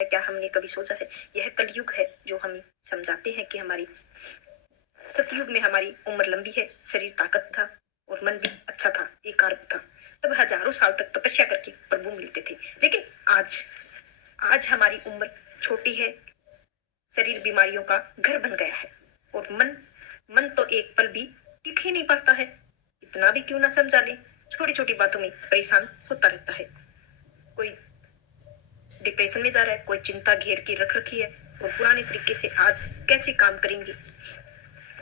क्या हमने कभी सोचा है? यह कलयुग है जो हमें समझाते हैं कि हमारी सतयुग में हमारी उम्र लंबी है, शरीर ताकत था और मन भी अच्छा था, एकाग्र था। तब हजारों साल तक तपस्या करके प्रभु मिलते थे। लेकिन आज आज हमारी उम्र छोटी है, शरीर बीमारियों का घर बन गया है और मन मन तो एक पल भी टिक ही नहीं पाता है। इतना भी क्यों ना समझा ले, छोटी छोटी बातों में परेशान होता रहता है। कोई डिप्रेशन में जा रहा है, कोई चिंता घेर के रख रखी है और पुराने तरीके से आज कैसे काम करेंगे।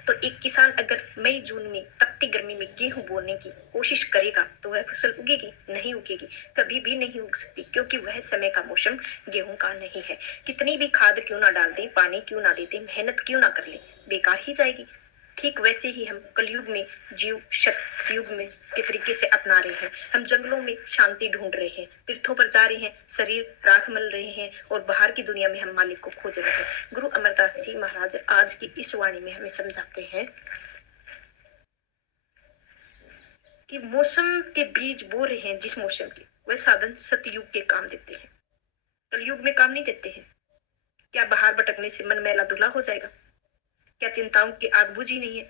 तो एक किसान अगर मई जून में तपती गर्मी में गेहूं बोने की कोशिश करेगा तो वह फसल उगेगी? नहीं उगेगी, कभी भी नहीं उग सकती, क्योंकि वह समय का मौसम गेहूं का नहीं है। कितनी भी खाद क्यों ना डाल दें, पानी क्यों ना देते, मेहनत क्यों ना कर ले, बेकार ही जाएगी। ठीक वैसे ही हम कलयुग में जीव सतयुग में के तरीके से अपना रहे हैं। हम जंगलों में शांति ढूंढ रहे हैं, तीर्थों पर जा रहे हैं, शरीर राख मल रहे हैं और बाहर की दुनिया में हम मालिक को खोज रहे हैं। गुरु अमरदास जी महाराज आज की इस वाणी में हमें समझाते हैं कि मौसम के बीज बो रहे हैं जिस मौसम के, वह साधन सतयुग के काम देते हैं, कलयुग में काम नहीं देते हैं। क्या बाहर भटकने से मन मैला धुला हो जाएगा? क्या चिंताओं की आग बुझी नहीं है?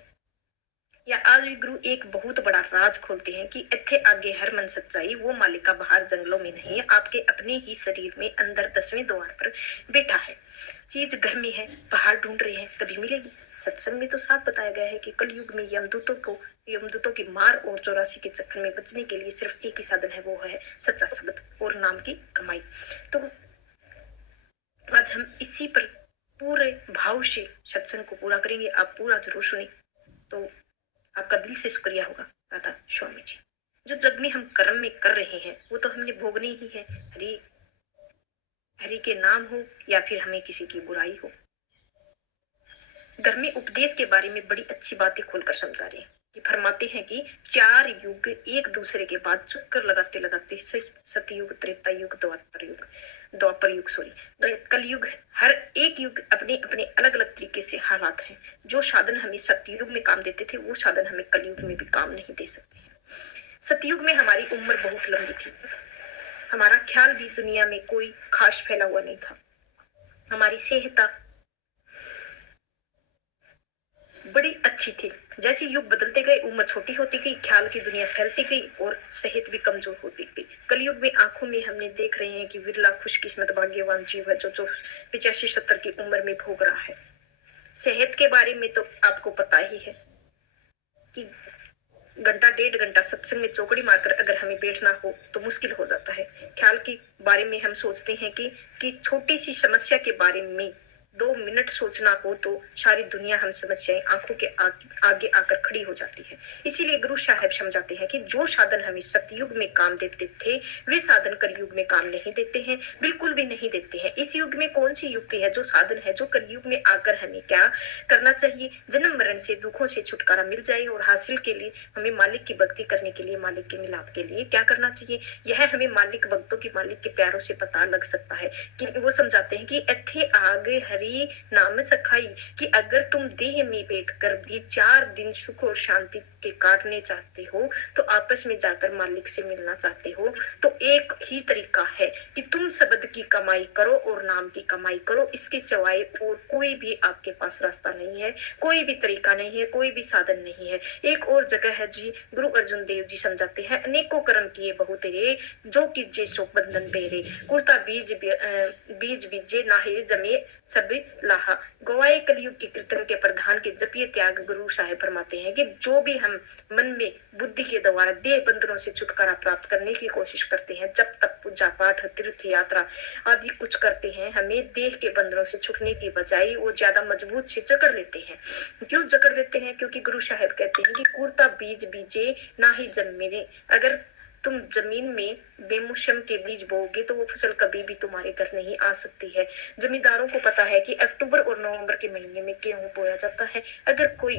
या आज भी गुरु एक बहुत बड़ा राज खोलते हैं कि इत्थे आगे हर मन सच्चाई, वो मालिका बाहर जंगलों में नहीं, आपके अपने ही शरीर में अंदर 10वें द्वार पर बैठा है। चीज घर में है, बाहर ढूंढ रहे हैं, कभी मिलेगी। सत्संग में तो साफ बताया गया है कि कलयुग में यमदूतों की मार और 84 के चक्कर में बचने के लिए सिर्फ एक ही साधन है, वो है सच्चा शब्द और नाम की कमाई। तो आज हम इसी पर पूरे भाव से सत्संग को पूरा करेंगे। आप पूरा जरूर सुने तो आपका दिल से शुक्रिया होगा। राधा स्वामी जी, जो जग में हम कर्म में कर रहे हैं वो तो हमने भोगने ही है। हरि हरि के नाम हो या फिर हमें किसी की बुराई हो। घर में उपदेश के बारे में बड़ी अच्छी बातें खोलकर समझा रहे हैं कि फरमाते हैं कि 4 युग एक दूसरे के बाद चक्कर लगाते लगाते सतयुग, त्रेता युग, द्वापर युग सॉरी कलयुग, हर एक युग अपने अपने अलग अलग तरीके से हालात हैं। जो साधन हमें सतयुग में काम देते थे वो साधन हमें कलयुग में भी काम नहीं दे सकते हैं। सतयुग में हमारी उम्र बहुत लंबी थी, हमारा ख्याल भी दुनिया में कोई खास फैला हुआ नहीं था, हमारी सेहत बड़ी अच्छी थी। जैसे युग बदलते गए उम्र छोटी होती गई, ख्याल की दुनिया फैलती गई और सेहत भी कमजोर होती गई। कलयुग में आंखों में हमने देख रहे हैं कि विरला खुशकिस्मत भाग्यवान जीव है जो 85-70 की उम्र में भोग रहा है। सेहत के बारे में तो आपको पता ही है कि घंटा 1.5 घंटा सत्संग में चौकड़ी मारकर अगर हमें बैठना हो तो मुश्किल हो जाता है। ख्याल के बारे में हम सोचते हैं कि छोटी सी समस्या के बारे में 2 मिनट सोचना हो तो सारी दुनिया हम समस्याएं आंखों के आगे आकर खड़ी हो जाती है। इसीलिए गुरु साहब समझाते हैं कि जो साधन हमें सतयुग में काम देते थे वे साधन कलयुग में काम नहीं देते हैं, बिल्कुल भी नहीं देते हैं। इस युग में कौन सी युक्ति है, जो साधन है, जो कलयुग में आकर हमें क्या करना चाहिए? जन्म मरण से, दुखों से छुटकारा मिल जाए और हासिल के लिए हमें मालिक की भक्ति करने के लिए, मालिक के मिलाप के लिए क्या करना चाहिए, यह हमें मालिक भक्तों की, मालिक के प्यारों से पता लग सकता है। कि वो समझाते हैं कि इत्थे आगे हरि नाम सखाई, कि अगर तुम देह में बैठकर भी 4 दिन सुख और शांति के काटने चाहते हो, तो आपस में जाकर मालिक से मिलना चाहते हो, तो एक ही तरीका है कि तुम शब्द की कमाई करो और नाम की कमाई करो। इसके सिवाय और कोई भी आपके पास रास्ता नहीं है, कोई भी तरीका नहीं है, कोई भी साधन नहीं है। एक और जगह है जी, गुरु अर्जुन देव जी समझाते हैं, अनेकों कर्म किए बहु तेरे, जो कीजे सो बंधन बेरे, कुर्ता बीज बीजे नाहे जमे सब लाहा, गवाए कलयुग के कीर्तन के प्रधान के जपिए त्याग। गुरु साहेब फरमाते हैं कि जो भी हम मन में बुद्धि के द्वारा देह बंधनों से छुटकारा प्राप्त करने की कोशिश करते हैं, जब तक पूजा पाठ, तीर्थ यात्रा आदि कुछ करते हैं, हमें देह के बंधनों से छूटने की बजाय वो ज्यादा मजबूत से जकड़ लेते हैं। क्यों जकड़ लेते हैं? क्योंकि गुरु साहेब कहते हैं कि कुर्ता बीज बीजे ना ही जन्मे, अगर तुम जमीन में बेमौसम के बीज बोओगे तो वो फसल कभी भी तुम्हारे घर नहीं आ सकती है। जमींदारों को पता है कि अक्टूबर और नवंबर के महीने में गेहूं बोया जाता है। अगर कोई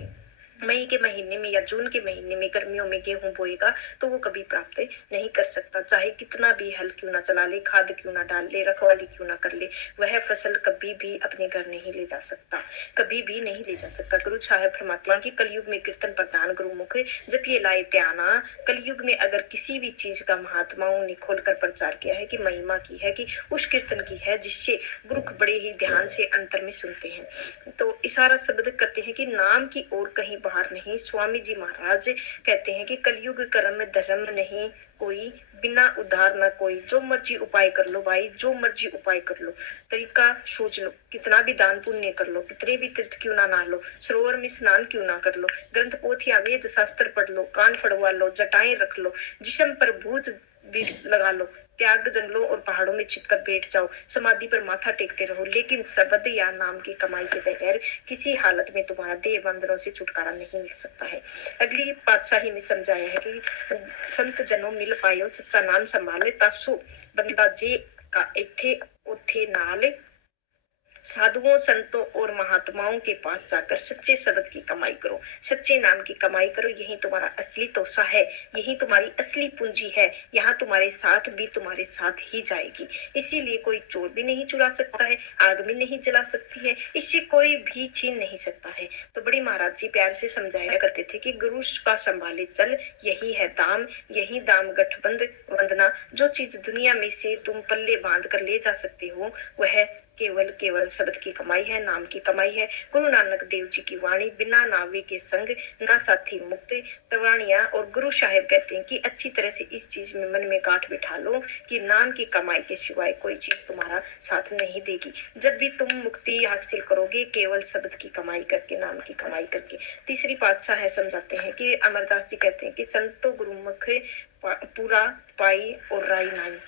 मई के महीने में या जून के महीने में गर्मियों में गेहूं बोएगा तो वो कभी प्राप्त नहीं कर सकता, चाहे कितना भी हल क्यों ना चला ले, खाद क्यों ना डाल ले, रखवाली क्यों ना कर ले, वह फसल कभी भी अपने घर नहीं ले जा सकता, कभी भी नहीं ले जा सकता। गुरु साहब फरमाते हैं कि कलयुग में कीर्तन प्रधान गुरुमुख जब ये लाए त्याना, कलयुग में अगर किसी भी चीज का महात्माओं ने खोलकर प्रचार किया है कि महिमा की है, कि उस कीर्तन की है जिससे गुरु बड़े ही ध्यान से अंतर में सुनते हैं। तो इशारा शब्द कहते हैं कि नाम की ओर कहीं बाहर नहीं। स्वामी जी महाराज कहते हैं कि कलयुग कर्म धर्म नहीं कोई, बिना उधार ना कोई, जो मर्जी उपाय कर लो भाई, जो मर्जी उपाय कर लो, तरीका सोच लो, कितना भी दान पुण्य कर लो, कितने भी तीर्थ क्यों ना लो, सरोवर में स्नान क्यों ना कर लो, ग्रंथ पोथियां वेद शास्त्र पढ़ लो, कान फड़वा लो, जटाएं रख लो, जिस्म पर भूत भी लगा लो, त्याग जंगलों और पहाड़ों में छिपकर बैठ जाओ, समाधि पर माथा टेकते रहो, लेकिन शब्द या नाम की कमाई के बगैर किसी हालत में तुम्हारा देह बंधनों से छुटकारा नहीं मिल सकता है। अगली पातशाही ने समझाया है कि संत जनों मिल पायो सच्चा नाम संभाले, तासो बंदा जे का इथे उथे नाल, साधुओं संतों और महात्माओं के पास जाकर सच्चे शब्द की कमाई करो, सच्चे नाम की कमाई करो, यही तुम्हारा असली तोसा है, यही तुम्हारी असली पूंजी है, यहाँ तुम्हारे साथ भी तुम्हारे साथ ही जाएगी। इसीलिए कोई चोर भी नहीं चुरा सकता है, आग भी नहीं जला सकती है, इससे कोई भी छीन नहीं सकता है। तो बड़ी महाराज जी प्यार से समझाया करते थे कि गुरु का संभाले चल, यही है दाम, यही दाम गठबंध वंदना, जो चीज दुनिया में से तुम पल्ले बांध कर ले जा सकते हो वह केवल केवल शब्द की कमाई है, नाम की कमाई है। गुरु नानक देव जी की वाणी, बिना नावे के संग ना साथी मुक्त तवाणिया। और गुरु साहिब कहते हैं कि अच्छी तरह से इस चीज में मन में गांठ बिठा लो कि नाम की कमाई के सिवाय कोई चीज तुम्हारा साथ नहीं देगी। जब भी तुम मुक्ति हासिल करोगे केवल शब्द की कमाई करके, नाम की कमाई करके। तीसरी पातशाह है समझाते हैं कि अमरदास जी कहते हैं कि संतो गुरुमुख पूरा पाई और राई नाई।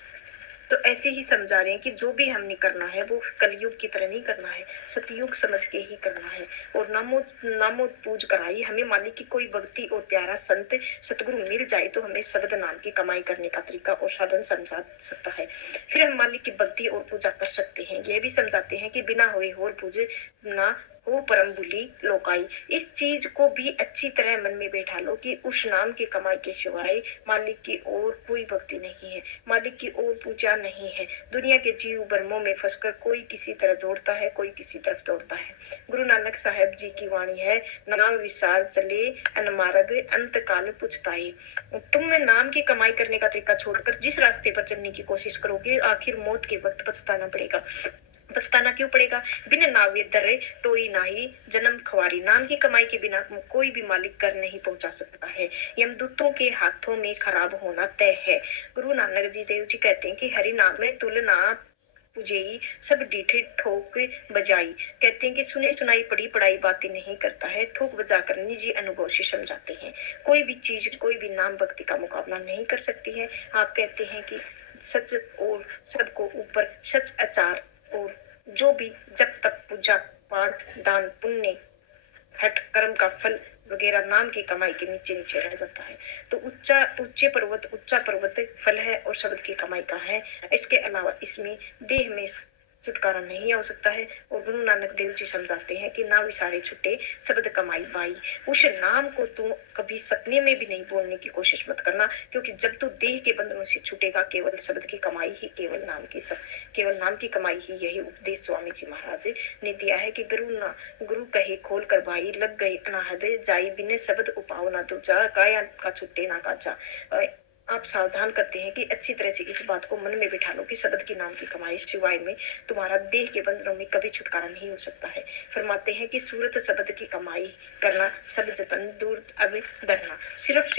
तो ऐसे ही समझा रहे हैं कि जो भी हमने करना है वो कलयुग की तरह नहीं करना है, सतयुग समझ के ही करना है। और नामो नामो पूज कराई, हमें माने कि कोई भक्ति और प्यारा संत सतगुरु मिल जाए तो हमें शब्द नाम की कमाई करने का तरीका और साधन समझा सकता है। फिर हम मालिक की भक्ति और पूजा कर सकते हैं। यह भी समझाते हैं कि बिना हुए होर पूजे ना हो परम भूली लोकाई। इस चीज को भी अच्छी तरह मन में बैठा लो कि उस नाम की कमाई के सिवाय मालिक की ओर कोई भक्ति नहीं है, मालिक की ओर पूजा नहीं है। दुनिया के जीव भरमों में फंसकर कोई किसी तरह दौड़ता है, कोई किसी तरफ दौड़ता है। गुरु नानक साहब जी की वाणी है, नाम विसार चले अनमार्ग अंत काल पुछताई। तुम नाम की कमाई करने का तरीका छोड़कर जिस रास्ते पर चलने की कोशिश करोगे आखिर मौत के वक्त पछताना पड़ेगा। पछताना क्यों पड़ेगा? बिन नावे दरे टोई नाही जन्म खवारी। नाम की कमाई के बिना कोई भी मालिक घर नहीं पहुंचा सकता है, यमदूतों के हाथों में खराब होना तय है। गुरु नानक जी देव जी कहते हैं कि हरि नाम में तुलना पुजेई सब डीठे ठोक बजाई। कहते हैं कि सुने सुनाई पढ़ी पढ़ाई बातें नहीं करता है, ठोक बजा कर निजी अनुभव से समझाते हैं। कोई भी चीज, कोई भी नाम भक्ति का मुकाबला नहीं कर सकती है। आप कहते हैं कि सच और सबको ऊपर सच आचार, और जो भी जब तक पूजा पाठ दान पुण्य हट कर्म का फल वगैरह नाम की कमाई के नीचे नीचे रह जाता है। तो ऊंचा पर्वत फल है और शब्द की कमाई का है। इसके अलावा इसमें देह में छुटकारा नहीं हो सकता है। और गुरु नानक देव जी समझाते हैं कि ना विसारे छुटे शब्द कमाई बाई। उस नाम को तू कभी सपने में भी नहीं बोलने की कोशिश मत करना, क्योंकि जब तू देह के बंधनों से छूटेगा केवल शब्द की कमाई ही, केवल नाम की कमाई ही। यही उपदेश स्वामी जी महाराज ने दिया है कि गुरु कहे खोल कर भाई, लग गए अनाहद जाई, बिने शब्द उपाओ ना दूजा, काया का छुट्टे ना काजा। आप सावधान करते हैं कि अच्छी तरह से इस बात को मन में बिठा लो कि शब्द की नाम की कमाई सिवाय में तुम्हारा देह के बंधनों में कभी छुटकारा नहीं हो सकता है। फरमाते हैं कि सूरत शब्द की कमाई करना, सब जतन दूर अब धरना। सिर्फ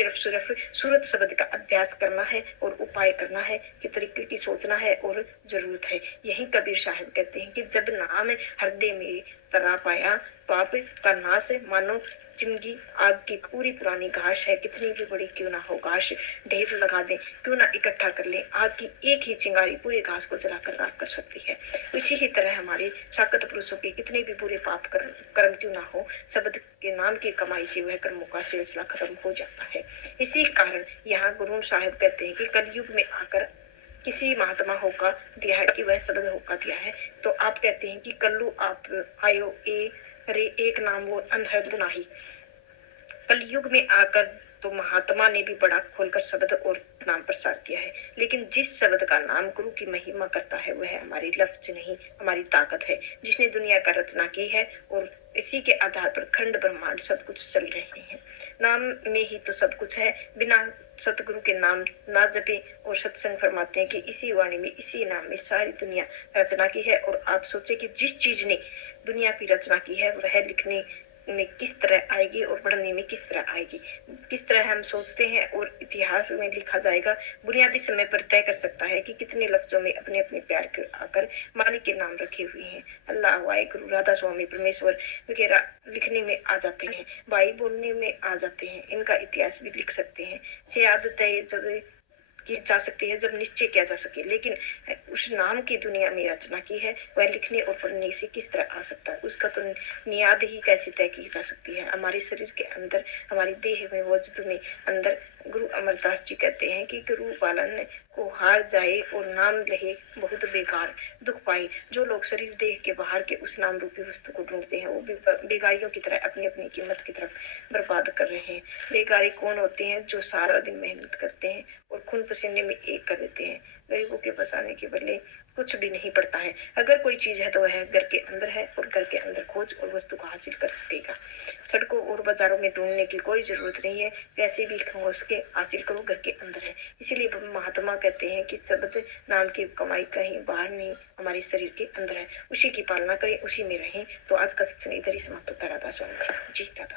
सूरत शब्द का अभ्यास करना है और उपाय करना है कि तरीके की सोचना है और जरूरत है। यही कबीर साहब कहते हैं कि जब नाम हृदय में तरा पाया, पाप का नाश मानो जिंदगी आग की पूरी पुरानी घास है, कितनी भी बड़ी क्यों ना हो घास, ढेर लगा दें, क्यों ना इकट्ठा कर ले, आग की एक ही चिंगारी पूरी घास को जलाकर राख कर सकती है। इसी ही तरह हमारे साकत पुरुषों के कितने भी बुरे पाप कर्म क्यों ना हो, शब्द के नाम की कमाई से वह कर्मों का सिलसिला खत्म हो जाता है। इसी कारण यहाँ गुरु साहिब कहते हैं कि कलयुग में आकर किसी महात्मा होका दिया है कि वह शब्द होका दिया है। तो आप कहते हैं कि कल्लू आप आयो ए रे एक नाम वो अनहद नाही। कलयुग में आकर तो महात्मा ने भी बड़ा खोलकर शब्द और नाम प्रसार किया है, लेकिन जिस शब्द का नाम गुरु की महिमा करता है वह हमारी लफ्ज नहीं, हमारी ताकत है, जिसने दुनिया का रचना की है और इसी के आधार पर खंड ब्रह्मांड सब कुछ चल रहे हैं। नाम में ही तो सब कुछ है। बिना सतगुरु के नाम ना जपे और सत्संग फरमाते हैं कि इसी वाणी में, इसी नाम में सारी दुनिया रचना की है। और आप सोचे कि जिस चीज ने दुनिया की रचना की है वह लिखने में किस तरह आएगी और पढ़ने में किस तरह आएगी, किस तरह हम सोचते हैं और इतिहास में लिखा जाएगा। बुनियादी समय पर तय कर सकता है कि कितने लफ्जों में अपने अपने प्यार के आकर मालिक के नाम रखे हुए हैं। अल्लाह, वाहिगुरु, राधा स्वामी, परमेश्वर वगैरह लिखने में आ जाते हैं, भाई बोलने में आ जाते हैं। इनका इतिहास भी लिख सकते हैं। सियादत जब की जा सकती है जब निश्चय किया जा सके, लेकिन उस नाम की दुनिया में रचना की है वह लिखने और पढ़ने से किस तरह आ सकता है, उसका तो नियाद ही कैसे तय की जा सकती है। हमारे शरीर के अंदर, हमारी देह में, वजूद में अंदर गुरु अमरदास जी कहते हैं कि गुरु पालन को हार जाए और नाम लहे बहुत बेकार दुख पाए। जो लोग शरीर देह के बाहर के उस नाम रूपी वस्तु को ढूंढते हैं वो बेगारियों की तरह अपनी अपनी कीमत की तरफ बर्बाद कर रहे हैं। बेगारी कौन होते हैं? जो सारा दिन मेहनत करते हैं और खून पसीने में एक कर देते हैं। गरीबों के बसाने के बदले कुछ भी नहीं पड़ता है। अगर कोई चीज है तो वह घर के अंदर है और घर के अंदर खोज और वस्तु को हासिल कर सकेगा। सड़कों और बाजारों में ढूंढने की कोई जरूरत नहीं है, कैसे भी खोज के हासिल करो, घर के अंदर है। इसीलिए महात्मा कहते हैं कि शब्द नाम की कमाई कहीं बाहर नहीं, हमारे शरीर के अंदर है। उसी की पालना करें, उसी में रहें। तो आज का सत्संग इधर ही समाप्त होता। राधा स्वामी जी, राधा।